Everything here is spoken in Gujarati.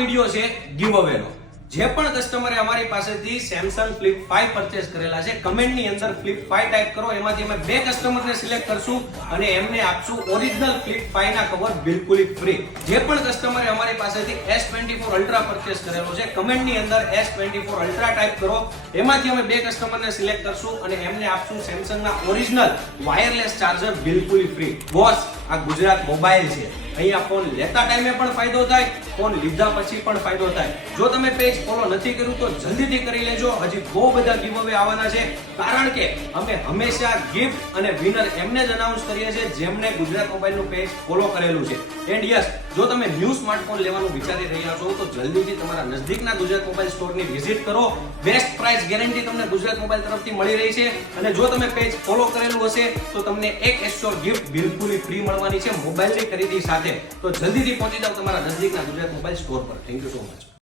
વિડિયો છે ગિવ અવે નો। જે પણ કસ્ટમરે અમારી પાસેથી સેમસંગ ફ્લિપ 5 પરચેસ કરેલા છે, કમેન્ટની અંદર ફ્લિપ 5 ટાઈપ કરો, એમાંથી અમે 2 કસ્ટમરને સિલેક્ટ કરશું અને એમને આપશું ઓરિજિનલ ફ્લિપ 5 ના કવર બિલકુલ ફ્રી। જે પણ કસ્ટમરે અમારી પાસેથી S24 અલ્ટ્રા પરચેસ કરેલો છે, કમેન્ટની અંદર S24 અલ્ટ્રા ટાઈપ કરો, એમાંથી અમે 2 કસ્ટમરને સિલેક્ટ કરશું અને એમને આપશું સેમસંગના ઓરિજિનલ વાયરલેસ ચાર્જર બિલકુલ ફ્રી। બોસ, આ ગુજરાત મોબાઈલ છે, અહીંયા ફોન લેતા ટાઈમે પણ ફાયદો થાય, ફોન લીધા પછી પણ ફાયદો થાય। જો તમે પેજ ફોલો નથી કર્યું તો જલ્દીથી કરી લેજો, હજી બહુ બધા ગિવ અવે આવવાના છે, કારણ કે અમે હંમેશા ગિફ્ટ અને વિનર એમને જ અનાઉન્સ કરીએ છીએ જેમને ગુજરાત મોબાઈલનું પેજ ફોલો કરેલું છે। એન્ડ યસ, જો તમે ન્યૂ સ્માર્ટફોન લેવાનું વિચારી રહ્યા છો તો જલ્દીથી તમારા નજદીકના ગુજરાત મોબાઈલ સ્ટોરની વિઝિટ કરો। બેસ્ટ પ્રાઇસ ગેરંટી તમને ગુજરાત મોબાઈલ તરફથી મળી રહી છે અને જો તમે પેજ ફોલો કરેલું હશે તો તમને એક એસ્યોર ગિફ્ટ બિલકુલ ફ્રી મળવાની છે મોબાઈલની ખરીદી સાથે। તો જલ્દીથી પહોંચી જાઓ તમારા નજદીકના ગુજરાત મોબાઈલ સ્ટોર પર। Thank you so much.